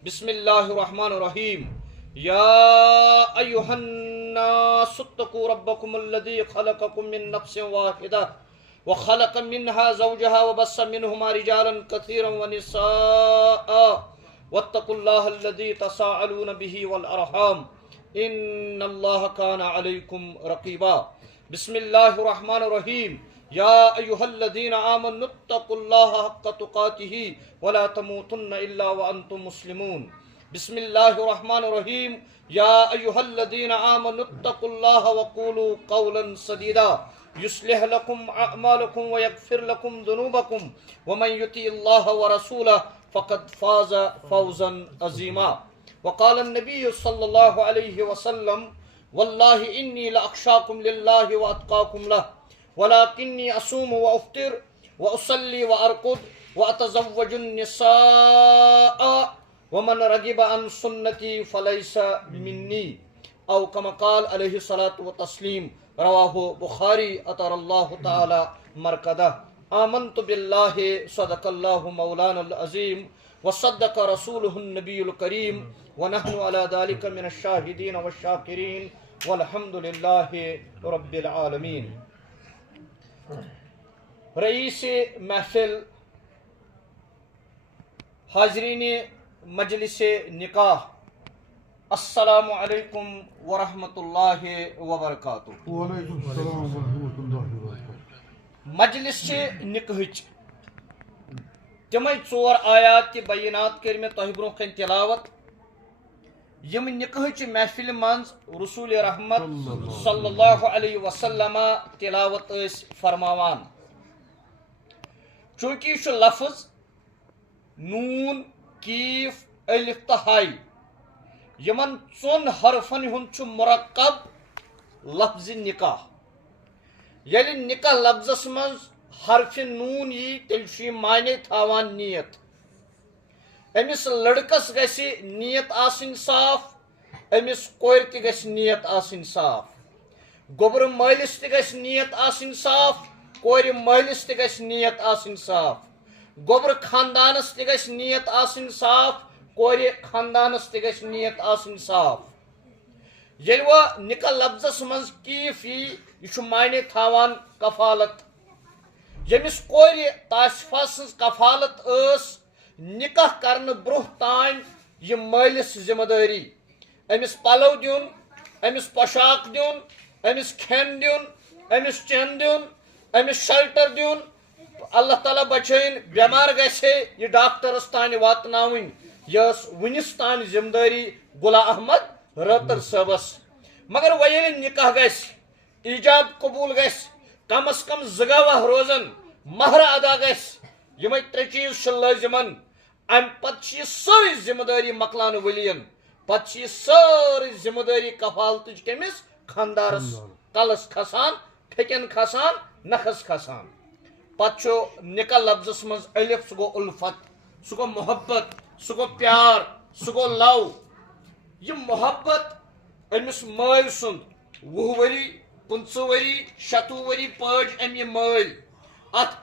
بسم الله الرحمن الرحيم يا أيها الناس اتقوا ربكم الذي خلقكم من نفس واحدة وخلق منها زوجها وبث منهما رجالا كثيرا ونساء واتقوا الله الذي تساءلون به والأرحام إن الله كان عليكم رقيبا بسم الله الرحمن الرحيم يا أيها الذين آمنوا اتقوا الله حق تقاته ولا تموتن إلا وأنتم مسلمون بسم الله الرحمن الرحيم يا أيها الذين آمنوا اتقوا الله وقولوا قولا سديدا يصلح لكم أعمالكم ويغفر لكم ذنوبكم ومن يطع الله ورسوله فقد فاز فوزا عظيما وقال النبي صلى الله عليه وسلم والله إني لأخشاكم لله وأتقاكم له ولكني أصوم وأفطر وأصلي وأرقد وأتزوج النساء ومن رغب عن سنتي فليس مني أو كما قال عليه الصلاة والتسليم رواه بخاري أطر الله تعالى مركده آمنت بالله صدق الله مولانا العظيم وصدق رسوله النبي الكريم ونحن على ذلك من الشاهدين والشاكرين والحمد لله رب العالمين. رئیس محفل، حاضرین مجلس نکاح، السلام علیکم ورحمۃ اللہ وبرکاتہ. وعلیکم السلام ورحمۃ اللہ وبرکاتہ. مجلس نکاحچ تمے ژور آیات تہ بینات کر میں تہ برو کن تلاوت یم نکاحچ محفل منز رسول رحمت صلی اللہ علیہ وسلم تلاوت اس فرماوان. چونکہ یہ لفظ نون کیف الف تو ہائی یمن ژون حرفن ہند مرکب لفظ نکاح. یلی نکاح لفظس من حرف نون یی تیل معنی تھاوان نیت. امس لڑکس گژھِ نیت آسن صاف، امس کور تہ گژھِ نیت آسن صاف، گوبر مالس تہ گژھِ نیت آسن صاف، کور مالس تہ گژھِ نیت آسن صاف، گوبر خاندانس تہ گژھِ نیت آسن صاف، کور خاندانس تہ گژھِ نیت آسن صاف. ییٚلہِ وۄنۍ نکاح لفظس منٛز کیف یی یہِ چھُ معنی تھاوان کفالت. ییٚمِس کورِ طاسفہ سٕنٛز کفالت ٲس نکاح کرنہٕ برونٛہہ تام یہِ مٲلِس ذمہٕ دٲری، أمِس پلو دیُن، أمِس پۄشاک دیُن، أمِس کھٮ۪ن دیُن، أمِس چٮ۪ن دیُن، أمِس شلٹر دیُن. اللہ تعالیٰ بچٲیِن بٮ۪مار گژھِ ہے یہِ ڈاکٹرس تانۍ واتناوٕنۍ. یہِ ٲس وُنِس تانۍ ذمہٕ دٲری غلام احمد رٲتٕر صٲبس. مگر وۄنۍ ییٚلہِ نکاح گژھِ، ایجاب قبوٗل گژھِ، کم از کم زٕ گواہ روزن، مہر ادا گژھِ، یِمے ترٛےٚ چیٖز چھِ لٲزِمن. امہِ پتہٕ چھِ یہِ سٲرٕے ذمہٕ دٲری مۄکلاونہٕ ؤلین. پتہٕ چھِ یہِ سٲرٕے ذمہٕ دٲری کفالتٕچ کٔمِس؟ خاندارس کلس کھسان، پھیکٮ۪ن کھسان، نکھس کھسان. پتہٕ چھُ نکاح لفظس منٛز الف، سُہ گوٚو الفت، سُہ گوٚو محبت، سُہ گوٚو پیار، سُہ گوٚو لو. یہِ محبت أمِس مٲلۍ سُنٛد 20 ؤری 25 ؤری 26 ؤری پٲج أمۍ یہِ مٲلۍ اتھ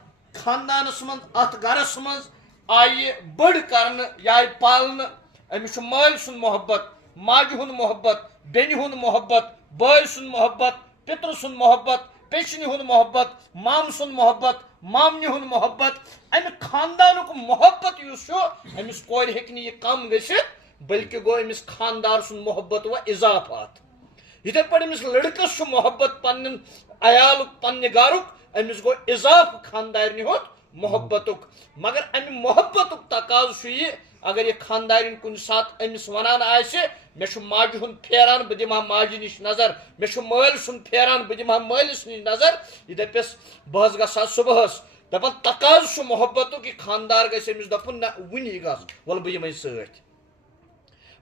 خاندانس منٛز اتھ گرس منٛز آیہِ بٔڑ کرنہٕ یہِ آیہِ پالنہٕ. أمِس چھُ مٲلۍ سُنٛد محبت، ماجہِ ہُنٛد محبت، بیٚنہِ ہُنٛد محبت، بٲے سُنٛد محبت، پِترٕ سُنٛد محبت، پیٚچنہِ ہُنٛد محبت، مامہٕ سُنٛد محبت، مامنہِ ہُنٛد محبت. امہِ خاندانُک محبت یُس چھُ أمِس کورِ ہیٚکہِ نہٕ یہِ کم گٔژھِتھ، بلکہِ گوٚو أمِس خاندار سُنٛد محبت وۄنۍ اضافہٕ اتھ. یِتھے پٲٹھۍ أمِس لڑکس چھُ محبت پننٮ۪ن عیالُک، پننہِ گرُک، أمِس گوٚو اضافہٕ خاندارنہِ ہُنٛد محبتُک. مگر امہِ محبتُک تقاضہٕ چھُ یہِ اگر یہِ خاندارین کُنہِ ساتہٕ أمِس ونان آسہِ مےٚ چھُ ماجہِ ہُنٛد پھیران بہٕ دِمہٕ ہا ماجہِ نِش نظر، مےٚ چھُ مٲلۍ سُنٛد پھیران بہٕ دِمہٕ ہا مٲلِس نِش نظر، یہِ دپٮ۪س بہٕ حظ گژھٕ ہا صبحس. دپان تقاضہٕ چھُ محبتُک یہِ خاندار گژھِ أمِس دپُن نہ وُنی گژھ وَلہٕ بہٕ یِمے سۭتۍ.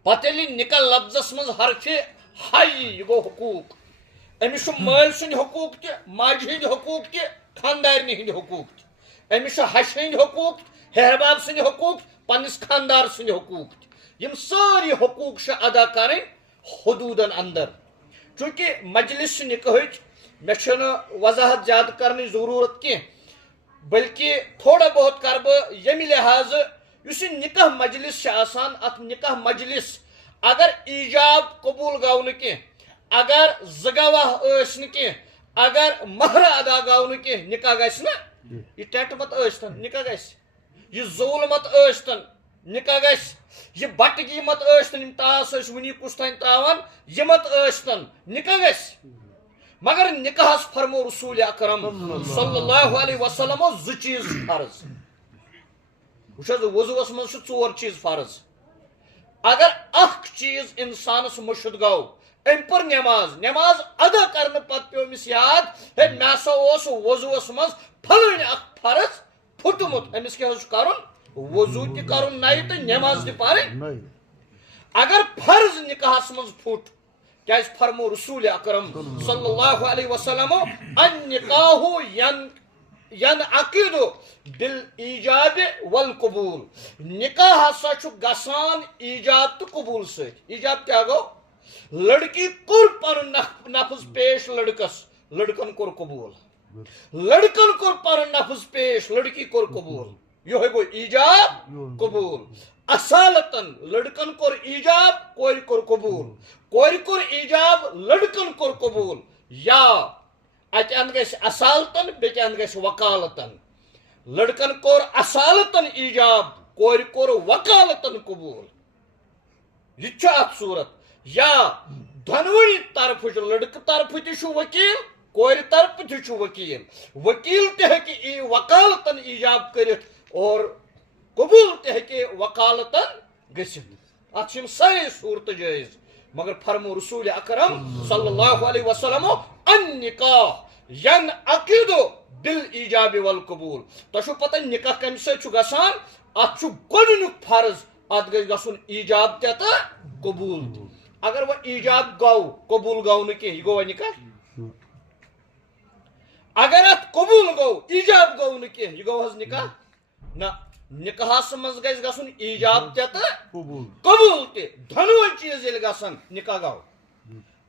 پتہٕ ییٚلہِ نکاح لفظس منٛز حرفِ ہاے یہِ گوٚو حقوٗق. أمِس چھُ مٲلۍ سٕنٛدۍ حقوٗق تہِ، ماجہِ ہٕنٛدۍ حقوٗق تہِ، خاندارنہِ ہٕنٛدۍ حقوٗق تہِ. أمِس چھُ ہشہِ ہٕنٛدۍ حقوٗق، ہیہرباب سٕنٛدۍ حقوٗق، پننِس خاندار سٕنٛدۍ حقوٗق تہِ. یِم سٲری حقوٗق چھِ ادا کرٕنۍ حدوٗدن اندر. چوٗنٛکہِ مجلس نکاحٕچ مےٚ چھُنہٕ وضاحت زیادٕ کرنٕچ ضروٗرت کینٛہہ، بلکہِ تھوڑا بہت کرٕ بہٕ ییٚمہِ لحاظہٕ اس نکاح مجلس سے آسان ات نکاح مجلس اگر ایجاب قبول گو نی اگر زگواہ اس نی اگر مہر ادا گو نی نکاح گھس نا یہ ٹیٹ مت ٲسۍتن نکاح گھس یہ زول مت ٲسۍتن نکاح گھس یہ بٹگی مت ٲسۍتن تاس ٲسۍ ونی کُس تانۍ تراوان یہ مت ٲسۍتن نکاح گھس مگر نکاحس فرمو رسول اکرم صلی اللہ علیہ وسلم ز چیز فرض وچھو وضوس من ژور چیز فرض اگر اخ چیز انسانس مشد گو ام پر نماز ادا کرنے پتہ پیو امس یاد ہے مے ہسا اوس وضوس من پھلن اخ فرض پھٹمت امس کیا کرن وضو تہ کرن نئی تو نماز تہ پرن اگر فرض نکاحس من پھٹ کیا فرمو رسول اکرم صلی اللہ علیہ وسلم النکاح ینعقد بالایجاب والقبول نکاح ہسا چھ گسان ایجاب تو قبول ست ایجاب کیا گو لڑکی کور پن نفذ پیش لڑکس لڑکن کور قبول لڑکن کور پن نفذ پیش لڑکی کور قبول یہ گو ایجاب قبول اصالتن لڑکن کور ایجاب کور کور قبول کور کور ایجاب لڑکن کور قبول یا اتہ اند گژھِ اصالتن بیٚکہِ اند گژھِ وکالتن لڑکن کور اصالتن ایجاب کور کور وکالتن قبول یہ چھُ اتھ صورت یا دۄنوٕنی طرفٕچ لڑکہٕ طرفہٕ تہِ چھُ وکیل کور طرفہٕ تہِ چھُ وکیل وکیل تہِ ہیٚکہِ وکالتن ایجاب کٔرِتھ اور قبول تہِ ہیٚکہِ وکالتن گٔژھِتھ اتھ چھِ یِم سارے صورتہٕ جٲیز مگر فرمو رسول اکرم صلی اللہ علیہ وسلم النکاح ینعقد بالایجاب والقبول تۄہہِ چھو پتہ نکاح کمہِ سۭتۍ چھُ گژھان اتھ چھُ گۄڈنیُک فرض ات گژھِ گژھُن ایجاب تہِ تہٕ قبول تہِ اگر وۄنۍ ایجاب گوٚو قبول گوٚو نہٕ کینٛہہ یہِ گوٚوا نکاح اگر ات قبول گوٚو ایجاب گوٚو نہٕ کینٛہہ یہِ گوٚو حظ نکاح نہ نکاحس منٛز گژھِ گژھُن ایجاب تہِ تہٕ قبول تہِ دۄنوے چیٖز ییٚلہِ گژھن نکاح گوٚو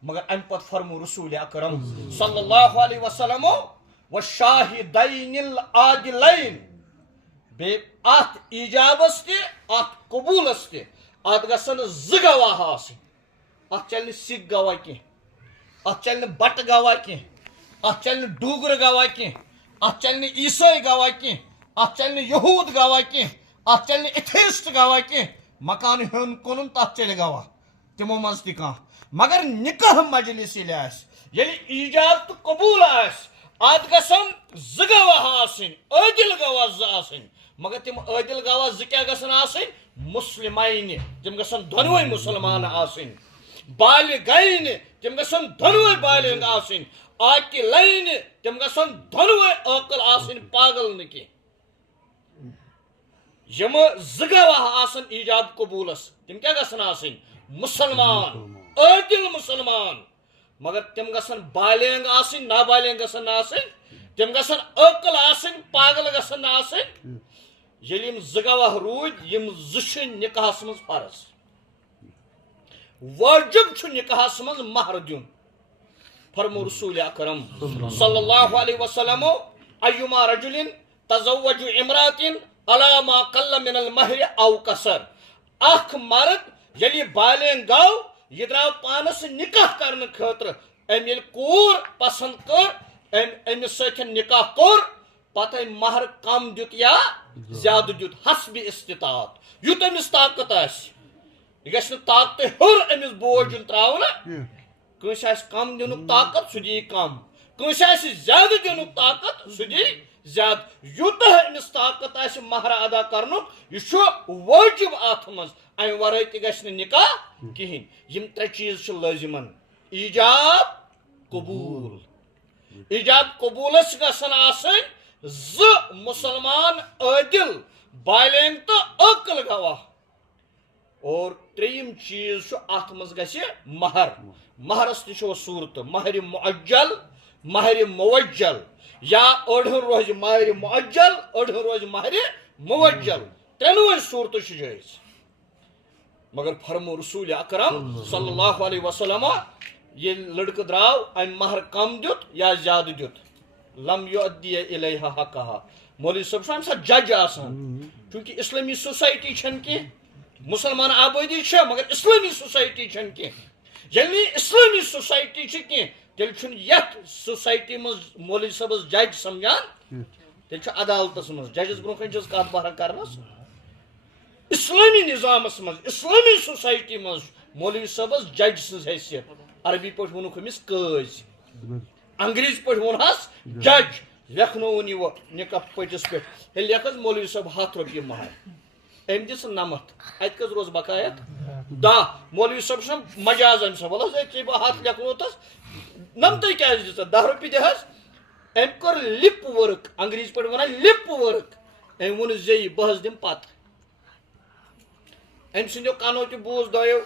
مگر امہ پتہٕ فرمو رسول اکرم صلی اللہ علیہ وسلم والشاہدین العادلین بیٚیہِ اتھ ایجابس تہِ اتھ قبولس تہِ اتھ گژھن زٕ گواہ آسٕنۍ اتھ چلہِ نہٕ سِکھ گواہ کینٛہہ اتھ چلہِ نہٕ بٹہٕ گواہ کینٛہہ اتھ چلہِ نہٕ ڈوٗگرٕ گواہ کینٛہہ اتھ چلہِ نہٕ عیسٲے گواہ کینٛہہ اتھ چلہِ نہٕ یہوٗد گواہ کینٛہہ اتھ چلہِ نہٕ ایتھیسٹ گواہ کینٛہہ مکان ہیوٚن کٕنُن تتھ چلہِ گواہ تمو منٛز تہِ کانٛہہ مگر نکاح مجلس ییٚلہِ آسہِ ییٚلہِ ایجاب تہٕ قبول آسہِ اتھ گژھن زٕ گواہ آسٕنۍ عٲدِل گواہ زٕ آسٕنۍ مگر تم عٲدِل گواہ زٕ کیٛاہ گژھن آسٕنۍ مسلمینہِ تم گژھن دۄنوے مُسلمان آسٕنۍ بالغینہِ تم گژھن دۄنوے بالغ آسٕنۍ عاقلینہِ تم گژھن دۄنوے عٲقل آسٕنۍ پاگل نہٕ کینٛہہ یم زٕ گواہ آسن ایجاب قبولس تم کیا گژھن آسٕنۍ مسلمان عٲدِل مسلمان مگر تم گژھن بالغ آسٕنۍ نابالغ گژھن نہٕ آسٕنۍ تم گژھن عٲقل آسٕنۍ پاگل گژھن نہٕ آسٕنۍ ییٚلہِ یم زٕ گواہ روٗدۍ یم زٕ چھِ نکاحس منٛز فرض واجب چھُ نکاحس منٛز مہر دیُن فرمو رسول اکرم صلی اللہ علیہ وسلم ایما رجل تزوج امرات علی ما قل من المہر او کثر اکھ مرد ییٚلہِ یہِ بالغ گوٚو یہِ درٛاو پانس نکاح کرنہٕ خٲطرٕ أمۍ ییٚلہِ کوٗر پسنٛد کٔر أمِس سۭتۍ نکاح کوٚر پتہٕ أمۍ مہر کم دیُت یا زیادٕ دیُت حسبِ استطاعت یُت أمِس طاقت آسہِ یہِ گژھِ نہٕ طاقتہٕ ہیوٚر أمِس بوج دیُن تراونہٕ کٲنٛسہِ آسہِ کم دِنُک طاقت سُہ دِیہِ کم کٲنٛسہِ آسہِ زیادٕ دِنُک طاقت سُہ دِیہِ زیادٕ یوٗتاہ أمِس طاقت آسہِ مہر ادا کرنُک یہِ چھُ وٲجب اتھ منٛز امہِ ورٲے تہِ گژھِ نہٕ نکاح کہیٖنۍ یم ترٛےٚ چیٖز چھِ لٲزِمن ایجاب قبول ایجاب قبولس گژھن آسٕنۍ زٕ مُسلمان عٲدِل بالغ تہٕ عٲقل گواہ اور ترٛیٚیِم چیٖز چھُ اتھ منٛز گژھِ مہر مہرس تہِ چھُ صوٗرتہٕ مہرِ مُعجل مہرِ موجل یا أڑہن روزِ مہرِ مُعجل أڑہن روزِ مہرِ موجل ترٛٮ۪نوَے صوٗرتہٕ چھِ جٲیز مگر فرمو رسول اکرم صلی اللہ علیہ وسلم ییٚلہِ لڑکہٕ درٛاو أمۍ مہر کم دیُت یا زیادٕ دیُت لم یُعدِیَ الیہا حقہا مولوی صٲب چھُ امہِ ساتہٕ جج آسان چونکہ اسلامی سوسائٹی چھن کی مسلمان آبادی چھ مگر اسلامی سوسائٹی چھن کی یعنی اسلامی سوسائٹی چھ کی تیل چھن یت سوسائٹی مز مولوی صاحب جج سمجھان تیل چھ عدالتس مز ججس برو کن چھ کات بارہ کرنس اسلامی نظامس مز اسلامی سوسائٹی مز مولوی صاحب جج سن حیثیت عربی پہ ونک امس قاضی انگریزی پہ ونس جج لکھنؤ یہ نکاح پٹس پہ لکھس مولوی صاحب 100 رۄپیہِ مہر ام دس نمت ات کس روز بقایت 10 مولوی صاحب چھ مجاز ام صاحب ولہ ژے بہ 100 لیکھنو تس نمتٕے کیٛازِ دِژ 10 رۄپیہِ دِہس ام کٔر لپ ورک انگریزی پہ ونان لپ ورک ام وون زی بہ حظ دم پتہ ام سندیو کانو تہ بوز دۄیو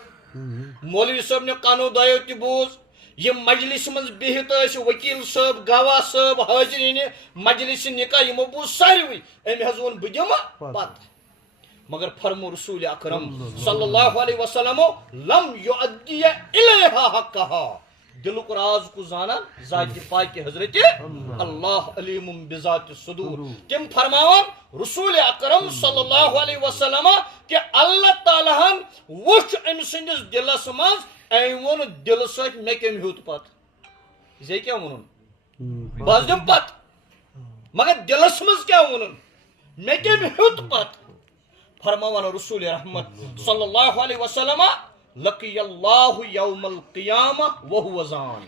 مولوی صاحب نو کانو دۄیو تہ بوز یہ مجلس مز بہت وکیل صاحب گواہ صاحب حاضرین مجلس نکاح یمو بوز ساروی ام حض وون بہ دمہ پتہ مگر فرمو رسول اکرم صلی اللہ علیہ وسلم لم یؤدی الیہا حقها دلک راز کو زانان ذات پاک حضرت اللہ علیم بذات الصدور تم فرماون رسول اکرم صلی اللہ علیہ وسلم کہ اللہ تعالی ہن وچ ام سندس دلس مز ام وون دل سۭتۍ مے کم ہیوت پتہ زے کیا وونن بس دم پتہ مگر دلس مز کیا وونن مے کم ہیوت پتہ فرماون رسول رحمت صلی اللہ علیہ وسلم لقی اللہ یوم القیامہ وہو زان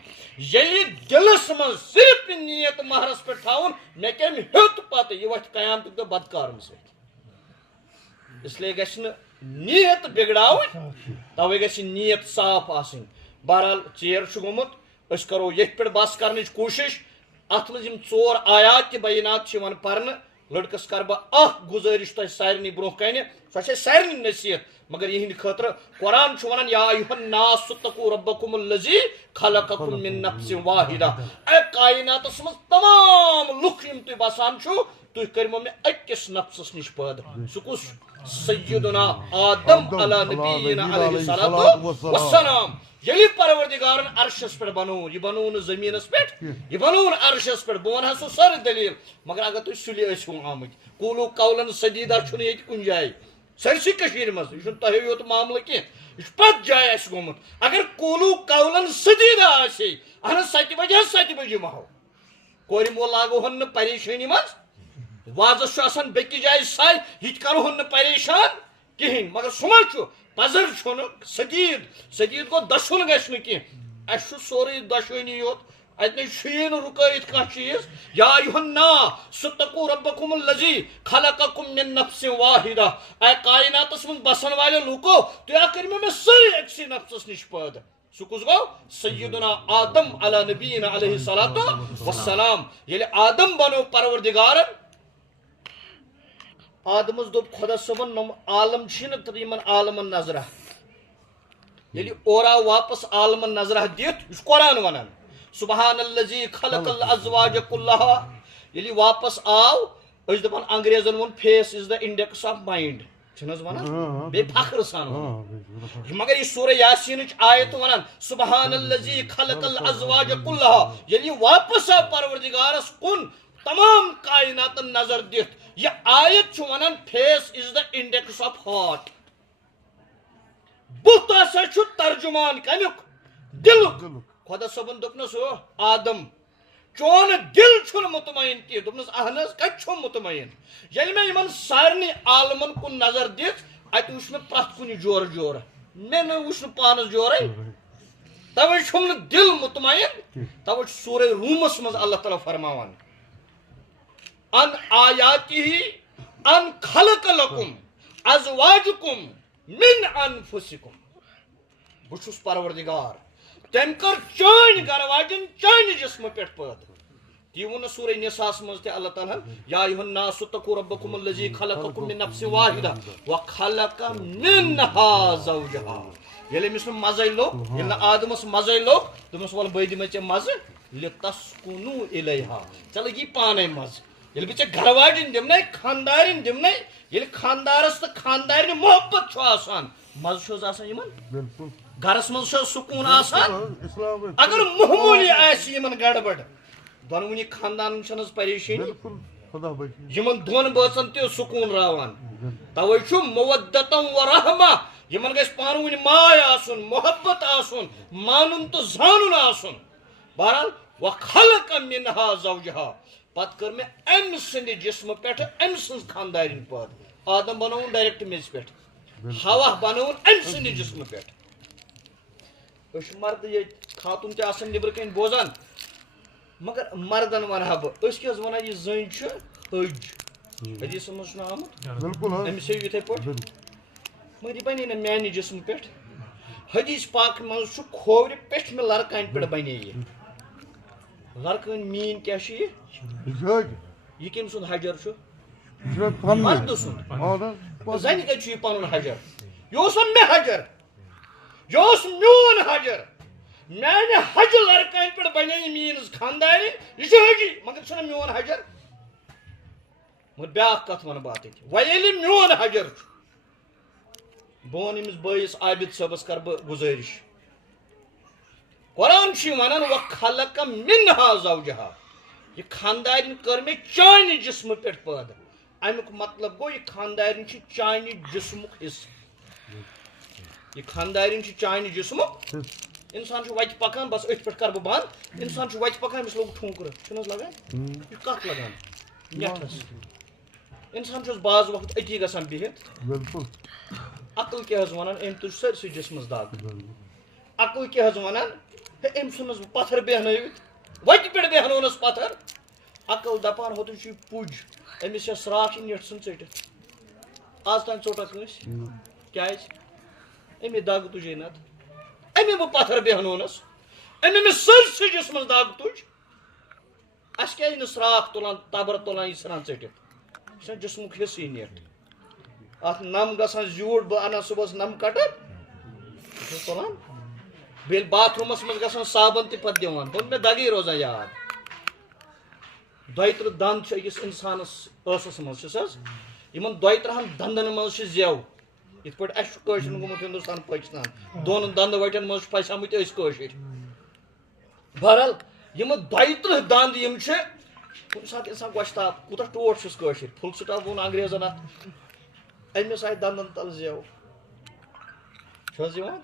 یلی دلس من صرف نیت مہرس پہ تھاون مے کم ہیوت پتہ یہ وقت قیامت دہ بدکارن سۭتۍ اس لیے گژھِ نہٕ نیت بگڑاوٕنۍ توے گژھِ نیت صاف آسٕنۍ بہرحال ژیر چھُ گوٚمُت أسۍ کرو ییٚتھۍ پٮ۪ٹھ بس کرنٕچ کوٗشش اتھ منٛز یِم 4 آیات تہِ بینات چھِ یِوان پرنہٕ لڑکس کر بہ اخ گزارش تہ سارنی برو کن سو سارنی نصیحت مگر یہند خاطر قرآن چھ ونان یا ایھا الناس اتقوا ربکم الذی خلقکم من نفس واحدہ اے کائناتس مز تمام لکھ یم تھی بسان چھو تھی کرمو میں اکس نفسس نش پٲدٕ سہ کس سیدنا آدم علی نبینا علیہ الصلوۃ والسلام یلی پروردگارن عرشس پہ بنو یہ بنو نا زمینس پہ یہ بنو عرشس پہ بہ ونہا سو سر دلیل مگر اگر تھی سلی ٲسِو آمٕتۍ قولوا قولا سدیدا چھُنہٕ ییٚتہِ کُنہِ جایہِ سٲرسٕے کٔشیٖرِ منٛز یہِ چھُنہٕ تۄہے یوت معاملہٕ کینٛہہ یہِ چھُ پرٛٮ۪تھ جایہِ اَسہِ گوٚمُت اگر قولوا قولا سدیدا آسہِ ہے اہن حظ 7 بجے 7 بجے یِمہو کورِ مول لاگوہن نہٕ پریشٲنی منٛز وازس چھُ آسان بیٚکہِ جایہِ ساے یہِ تہِ کرہون نہٕ پریشان کِہیٖنۍ مگر سُہ ما چھُ پزر چھُنہٕ سدیٖد گوٚو دۄشوٕنۍ گژھِ نہٕ کینٛہہ اَسہِ چھُ سورُے دۄشوٕنی یوت اتنے چھُیی نہٕ رُکٲیِتھ کانٛہہ چیٖز یا ایھا الناس اتقوا ربکم الذی خلقکم من نفس واحدہ اے کائناتس منٛز بسن والے لوٗکو تُہۍ ہا کٔرۍمو مےٚ سٲری أکسٕے نفسس نِش پٲدٕ سُہ کُس گوٚو سیدنا آدم علی نبینا علیہ الصلوۃ والسلام ییٚلہِ آدم بنو پروردگارن آدمس دوٚپ خۄدا صٲبن نۄم عالم چھِنہٕ تہٕ یِمن عالمن نظرہ ییٚلہِ اورٕ آو واپس عالمن نظرہ دِتھ یہِ چھُ قرآن ونان سبحان الذی خلق الازواج کلہا ییٚلہِ واپس آو أسۍ دپان انگریزن ووٚن face is the index of mind چھِنہٕ حظ ونان بیٚیہِ فخر سان ونان مگر یہِ سورہ یاسیٖنٕچ آیت ونان سبحان الذی خلق الازواج کلہا ییٚلہِ یہِ واپس آو پروردگارس کُن تمام کائناتن نظر دِتھ یہ آیت چھُ ونان face is the index of heart بُتھ ہسا چھُ ترجمان کمیُک دلُک خۄدا صٲبن دوٚپنس او آدم چون دل چھُنہٕ مطمعین کینٛہہ دوٚپنس اہن حظ کتہِ چھُم مطمعین ییٚلہِ مےٚ یِمن سارنٕے عالمن کُن نظر دِژ اتہِ وٕچھ مےٚ پرٛٮ۪تھ کُنہِ جورٕ جورٕ مےٚ نہٕ وٕچھ نہٕ پانس جورے توے چھُم نہٕ دل مطمعین توے چھُ سورہ روٗمس منٛز اللہ تعالیٰ فرماوان ان آیاتہ ان خلق لکم ازواجکم من انفسکم بہٕ چھُس پروردگار تٔمۍ کٔر چٲنۍ گرٕ واجٮ۪ن چانہِ جسمہٕ پٮ۪ٹھ پٲدٕ تی ووٚن سورہ نساہس منٛز تہِ اللہ تعالیٰ ہن یا ایھا الناس اتقوا ربکم الذی خلقکم من نفس واحدہ وخلق منہا زوجہا ییٚلہِ أمِس نہٕ مزے لوٚگ ییٚلہِ نہٕ آدمس مزے لوٚگ دوٚپمس وَلہٕ بہٕ دِمے ژےٚ مزٕ لِتسکُنوٗ اِلیہا ژےٚ لٔگی پانے مزٕ ییٚلہِ بہٕ ژےٚ گرٕ واجٮ۪ن دِمنے خاندارٮ۪ن دِمنے ییٚلہِ خاندارس تہٕ خاندارنہِ محبت چھُ آسان مزٕ چھُ حظ آسان یِمن گرس منٛز چھُ سکوٗن آسان اگر معموٗلی آسہِ یِمن گڑبڑ دۄنوٕنی خاندانن چھنہٕ حظ پریشٲنی خدا بچی یمن دون بٲژن تہِ سکوٗن راوان توے چھُ مودتم و رحمہ یمن گژھِ پانہٕ ؤنۍ ماے آسُن محبت آسُن مانُن تہٕ زانُن آسُن بہرحال وخلق منہا زوجہا پتہٕ کٔر مےٚ أمۍ سٕنٛدِ جسمہٕ پٮ۪ٹھٕ أمۍ سٕنٛز خاندارِنۍ پٲدٕ آدم بنووُن ڈایریکٹ میٚژِ پٮ۪ٹھ ہوا بنووُن أمۍ سٕنٛدِ جسمہٕ پٮ۪ٹھ أسۍ چھِ مردٕ ییٚتہِ خاتوٗن تہِ آسان نیٚبرٕ کَنۍ بوزان مگر مردن ونہا بہٕ أسۍ کیٛاہ حظ ونان یہِ زٔنۍ چھِ أج حدیٖثس منٛز چھُنہ آمُت بالکل حظ أمِس ہیٚیِو یِتھَے پٲٹھۍ مگر یہِ بنے نہٕ میانہِ جسمہٕ پٮ۪ٹھ حدیٖث پاک منٛز چھُ کھوورِ پٮ۪ٹھمہِ لڑکانہِ پٮ۪ٹھ بنے یہِ لڑکٲنۍ میٖن کیٛاہ چھُ یہِ یہِ کٔمۍ سُنٛد حجر چھُ مردٕ سُنٛد زنہِ کتہِ چھُ یہِ پنُن حجر یہِ اوس وۄنۍ مےٚ حجر یہِ اوس میون حجر میانہِ حجہِ لڑکانہِ پٮ۪ٹھ بنے یہِ میٲنِس خاندارِ یہِ چھُ حجی مگر چھُنہ میون حجر مگر بیاکھ کتھ ونہٕ بہٕ اتٮ۪تھ وۄنۍ ییٚلہِ میون حجر چھُ بہٕ ونہٕ أمِس بٲیِس عابد صٲبس کرٕ بہٕ گُزٲرِش قرآن چھُ یہِ ونان وخلق منہا زوجہا یہِ خاندارِنۍ کٔر مےٚ چانہِ جسمہٕ پٮ۪ٹھ پٲدٕ امیُک مطلب گوٚو یہِ خاندارِنۍ چھِ چانہِ جسمُک حصہٕ یہِ خاندارِنۍ چھِ چانہِ جسمُک انسان چھُ وتہِ پکان بس أتھۍ پٮ۪ٹھ کرٕ بہٕ بنٛد انسان چھُ وتہِ پکان أمِس لوٚگ ٹھونٛکرٕ چھُنہٕ حظ لگان یہِ کتھ لگان نیٹھس انسان چھُس بعض وقت أتی گژھان بِہِتھ بالکل عقل کیٛاہ حظ ونان أمۍ تُج سٲرسٕے جسمس دگ عقل کیٛاہ حظ ونان ہے أمۍ ژھٕنُس بہٕ پتھر بیہنٲوِتھ وتہِ پٮ۪ٹھ بیہنوونس پتھر عقل دپان ہوٚتُے چھُ یہِ پُج أمِس چھےٚ سراکھ یہِ نیٹھ ژھٕن ژٔٹِتھ آز تام ژوٚٹا کٲنٛسہِ کیٛازِ أمی دگ تُجے نتہٕ أمی بہٕ پتھر بیہنوونس أمۍ أمِس سٲرسٕے جسمس دگ تُج اسہِ کیٛازِ نہٕ سراکھ تُلان تبر تُلان یہِ ژھٕنان ژٔٹِتھ یہِ چھُنہ جسمُک حصہٕ یہِ نیٹھ اتھ نم گژھان زیوٗٹھ بہٕ انان صُبحس نم کٹر تُلان بیٚیہِ ییٚلہِ باتھ روٗمس منٛز گژھان صابن تہِ پتہٕ دِوان دوٚپ مےٚ دگٕے روزان یاد 32 دند چھِ أکِس انسانس ٲسس منٛز چھِس حظ یِمن 32 دندن منٛز چھِ زٮ۪و یِتھ پٲٹھۍ اسہِ چھُ کٲشرٮ۪ن گوٚمُت ہندوستان پٲکِستان 2 دندٕ وٹٮ۪ن منٛز چھِ پھسیمٕتۍ أسۍ کٲشِرۍ بہرحال یِمہٕ 32 دند یِم چھِ کُنہِ ساتہٕ انسان گۄشتاب کوٗتاہ ٹوٹھ چھُس کٲشِر فُل سٹاپ ووٚن انگریزن اتھ أمِس آیہِ دندن تل زٮ۪و چھُ حظ یِوان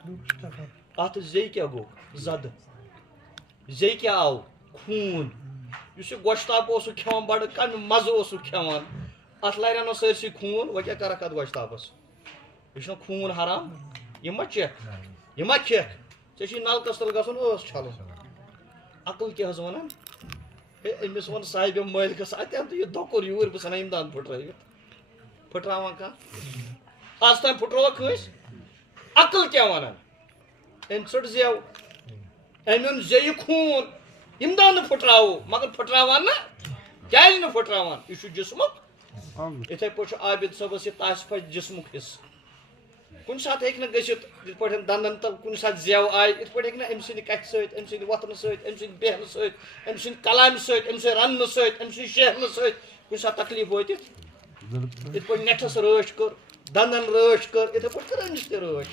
اتھ زیٚیہِ کیٛاہ گوٚو زدٕ زیٚیہِ کیٛاہ آو خوٗن یُس یہِ گۄشتاب اوسُکھ کھٮ۪وان بڑٕ کمہِ مزٕ اوسُکھ کھٮ۪وان اتھ لارِ نہٕ سٲرسٕے خوٗن وۄنۍ کیٛاہ کرکھ اتھ گۄشتابس یہِ چھُنہ خوٗن حرام یہِ ما چٮ۪کھ یہِ ما کھٮ۪کھ ژےٚ چھُے نلکس تل گژھُن ٲس چھلُن عقل کیٛاہ حظ ونان ہے أمِس ووٚن صاحبہِ مٲلکس اتٮ۪ن تہٕ یہِ دۄکُر یوٗرۍ بہٕ ژھٕنہٕ یِم دند پھٕٹرٲوِتھ پھٕٹراوان کانٛہہ آز تام پھٕٹرووکھ کٲنٛسہِ عقل کیٛاہ ونان أمۍ ژٔٹ زٮ۪و أمۍ اوٚن زیٚیہِ خوٗن یِم دند پھٕٹراوو مگر پھٕٹراوان نہ کیٛازِ نہٕ پھٕٹراوان یہِ چھُ جسمُک یِتھٕے پٲٹھۍ چھُ عابد صٲبس یہِ تاسہِ پھَسہِ جسمُک حصہٕ کُنہِ ساتہٕ ہیٚکہِ نہٕ گٔژھِتھ یِتھ پٲٹھۍ دندن تل کُنہِ ساتہٕ زٮ۪و آیہِ یِتھ پٲٹھۍ ہیٚکہِ نہٕ أمۍ سٕنٛدِ کتھِ سۭتۍ أمۍ سٕنٛدِ وۄتھنہٕ سۭتۍ أمۍ سٕنٛدِ بیہنہٕ سۭتۍ أمۍ سٕنٛدِ کلامہِ سۭتۍ أمۍ سٕنٛدِ رننہٕ سۭتۍ أمۍ سٕنٛدِ شیہرنہٕ سۭتۍ کُنہِ ساتہٕ تکلیٖف وٲتِتھ یِتھ پٲٹھۍ نٮ۪ٹھس رٲچھ کٔر دندن رٲچھ کٔر یِتھٕے پٲٹھۍ کٔر أمِس تہِ رٲچھ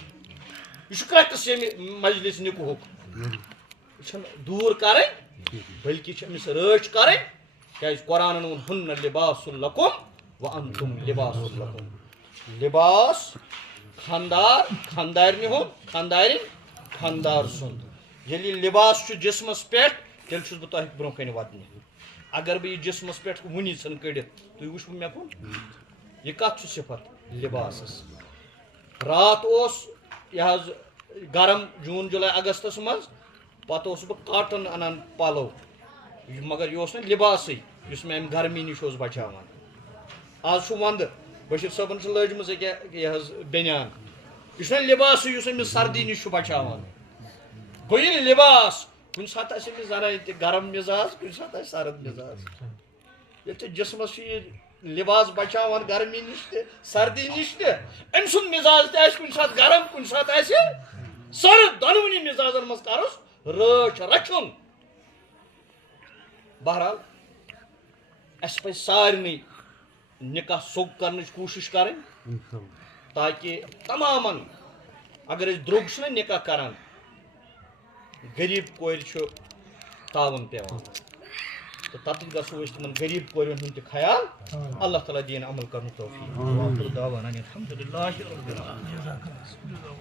یہِ چھُ کرٛٮ۪کٕس ییٚمہِ مجلس نِکہُک یہِ چھنہٕ دوٗر کرٕنۍ بٔلکہِ چھِ أمِس رٲچھ کرٕنۍ کیٛازِ قرآنن ووٚن ہُنَّ لِباسٌ لَکُم وَأَنتُم لِباسٌ لَکُم لِباس خاندار خاندارنہِ ہُنٛد خاندارِنۍ خاندار سُنٛد ییٚلہِ یہِ لِباس چھُ جسمس پٮ۪ٹھ تیٚلہِ چھُس بہٕ تۄہہِ برونٛہہ کَنہِ وَدنہِ اگر بہٕ یہِ جسمس پٮ۪ٹھ وُنی ژھٕنہٕ کٔڑِتھ تُہۍ وٕچھوٕ مےٚ کُن یہِ کتھ چھُ صِفت لِباسس راتھ اوس یہِ حظ گرم جوٗن جُلاے اگستس منٛز پتہٕ اوسُس بہٕ کاٹن انان پلو مگر یہِ اوس نہٕ لِباسٕے یُس مےٚ امہِ گرمی نِش اوس بچاوان آز چھُ ونٛدٕ بشیٖر صٲبن چھِ لٲجمٕژ أکیاہ یہِ حظ بنیان یہِ چھُنہ لِباسٕے یُس أمِس سردی نِش چھُ بچاوان گوٚو یہِ لِباس کُنہِ ساتہٕ آسہِ أمِس زنانہِ تہِ گرم مِزاز کُنہِ ساتہٕ آسہِ سرد مِزاز ییٚلہِ ژےٚ جسمس چھُ یہِ لِباس بچاوان گرمی نِش تہِ سردی نِش تہِ أمۍ سُنٛد مِزاز تہِ آسہِ کُنہِ ساتہٕ گرم کُنہِ ساتہٕ آسہِ سرد دۄنوٕنی مِزازن منٛز کرُس رٲچھ رچھُن بہرحال اَسہِ پَزِ سارنٕے نِکاح سوٚگ کرنٕچ کوٗشِش کَرٕنۍ تاکہِ تمامن اگر أسۍ درٛوٚگ چھِنہ نِکاح کران غریٖب کورِ چھُ تاوُن پیٚوان تو تتھ گژھو أسۍ تِمن غریٖب کورٮ۪ن ہُنٛد تہِ خیال اللہ تعالیٰ دِیِن عمل کرنُک توفیٖق وآخر دعوانا الحمدُللہ رب العالمین